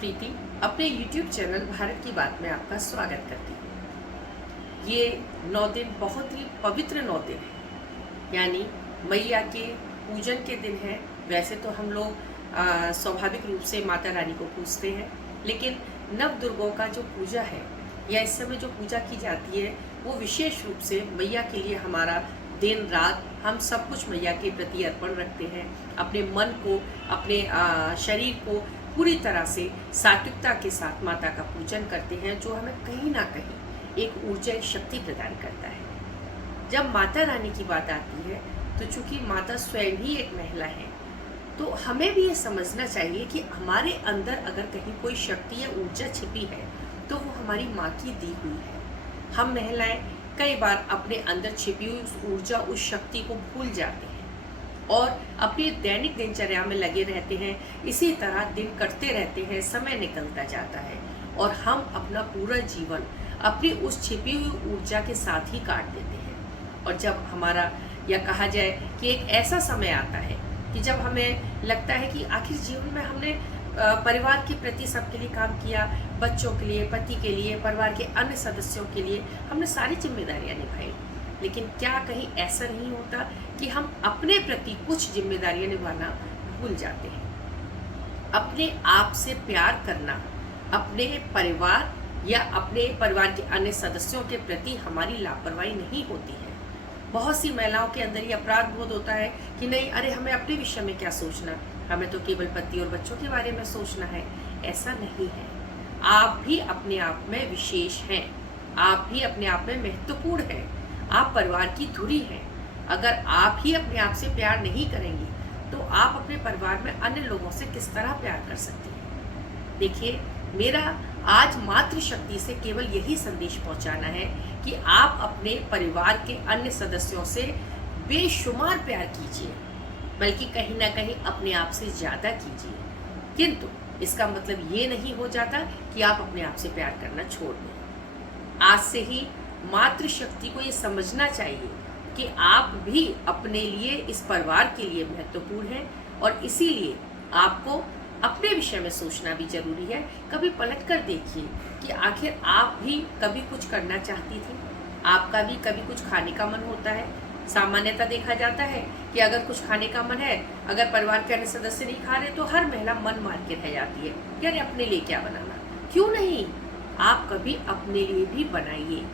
प्रीति अपने YouTube channel Bharat की बात में आपका स्वागत करती हूँ। ये 9 दिन बहुत ही पवित्र 9 दिन है, यानी मैया के पूजन के दिन है। वैसे तो हम लोग स्वाभाविक रूप से माता रानी को पूजते हैं, लेकिन नव दुर्गों का जो पूजा है या इस समय जो पूजा की जाती है वो विशेष रूप से मैया के लिए हमारा दिन रात हम सब कुछ मैया के प्रति अर्पण रखते हैं। अपने मन को, अपने शरीर को पूरी तरह से सात्विकता के साथ माता का पूजन करते हैं, जो हमें कहीं ना कहीं एक ऊर्जा, एक शक्ति प्रदान करता है। जब माता रानी की बात आती है तो चूंकि माता स्वयं ही एक महिला है, तो हमें भी ये समझना चाहिए कि हमारे अंदर अगर कहीं कोई शक्ति या ऊर्जा छिपी है तो वो हमारी माँ की दी हुई है। हम महिलाएं कई बार अपने अंदर छिपी हुई उस ऊर्जा, उस शक्ति को भूल जाते हैं और अपनी दैनिक दिनचर्या में लगे रहते हैं। इसी तरह दिन कटते रहते हैं, समय निकलता जाता है और हम अपना पूरा जीवन अपनी उस छिपी हुई ऊर्जा के साथ ही काट देते हैं। और जब हमारा, या कहा जाए कि एक ऐसा समय आता है कि जब हमें लगता है कि आखिर जीवन में हमने परिवार के प्रति सबके लिए काम किया, बच्चों के लिए, पति के लिए, परिवार के अन्य सदस्यों के लिए हमने सारी जिम्मेदारियां निभाई, लेकिन क्या कहीं ऐसा नहीं होता कि हम अपने प्रति कुछ जिम्मेदारियां निभाना भूल जाते हैं? अपने आप से प्यार करना, अपने परिवार या अपने परिवार के अन्य सदस्यों के प्रति हमारी लापरवाही नहीं होती है। बहुत सी महिलाओं के अंदर ये अपराध बोध होता है कि नहीं, अरे हमें अपने विषय में क्या सोचना, हमें तो केवल पति और बच्चों के बारे में सोचना है। ऐसा नहीं है। आप भी अपने आप में विशेष हैं, आप भी अपने आप में महत्वपूर्ण हैं, आप परिवार की धुरी हैं। अगर आप ही अपने आप से प्यार नहीं करेंगी तो आप अपने परिवार में अन्य लोगों से किस तरह प्यार कर सकती हैं? देखिए, मेरा आज मातृशक्ति से केवल यही संदेश पहुंचाना है कि आप अपने परिवार के अन्य सदस्यों से बेशुमार प्यार कीजिए, बल्कि कहीं ना कहीं अपने आप से ज़्यादा कीजिए। किंतु इसका मतलब ये नहीं हो जाता कि आप अपने आप से प्यार करना छोड़ दें। आज से ही मातृशक्ति को ये समझना चाहिए कि आप भी अपने लिए, इस परिवार के लिए महत्वपूर्ण हैं और इसीलिए आपको अपने विषय में सोचना भी जरूरी है। कभी पलट कर देखिए कि आखिर आप भी कभी कुछ करना चाहती थी, आपका भी कभी कुछ खाने का मन होता है। सामान्यतः देखा जाता है कि अगर कुछ खाने का मन है, अगर परिवार के अन्य सदस्य नहीं खा रहे तो हर महिला मन मार के रह जाती है, यार अपने लिए क्या बनाना। क्यों नहीं, आप कभी अपने लिए भी बनाइए,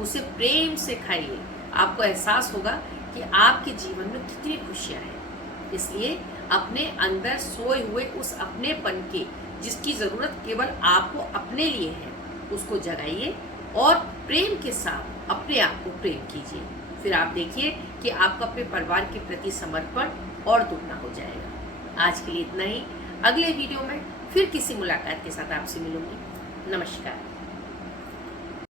उसे प्रेम से खाइए। आपको एहसास होगा कि आपके जीवन में कितनी खुशियाँ हैं। इसलिए अपने अंदर सोए हुए उस अपनेपन के, जिसकी ज़रूरत केवल आपको अपने लिए है, उसको जगाइए और प्रेम के साथ अपने आप को प्रेम कीजिए। फिर आप देखिए कि आपका अपने परिवार के प्रति समर्पण और दुगना हो जाएगा। आज के लिए इतना ही। अगले वीडियो में फिर किसी मुलाकात के साथ आपसे मिलूंगी। नमस्कार।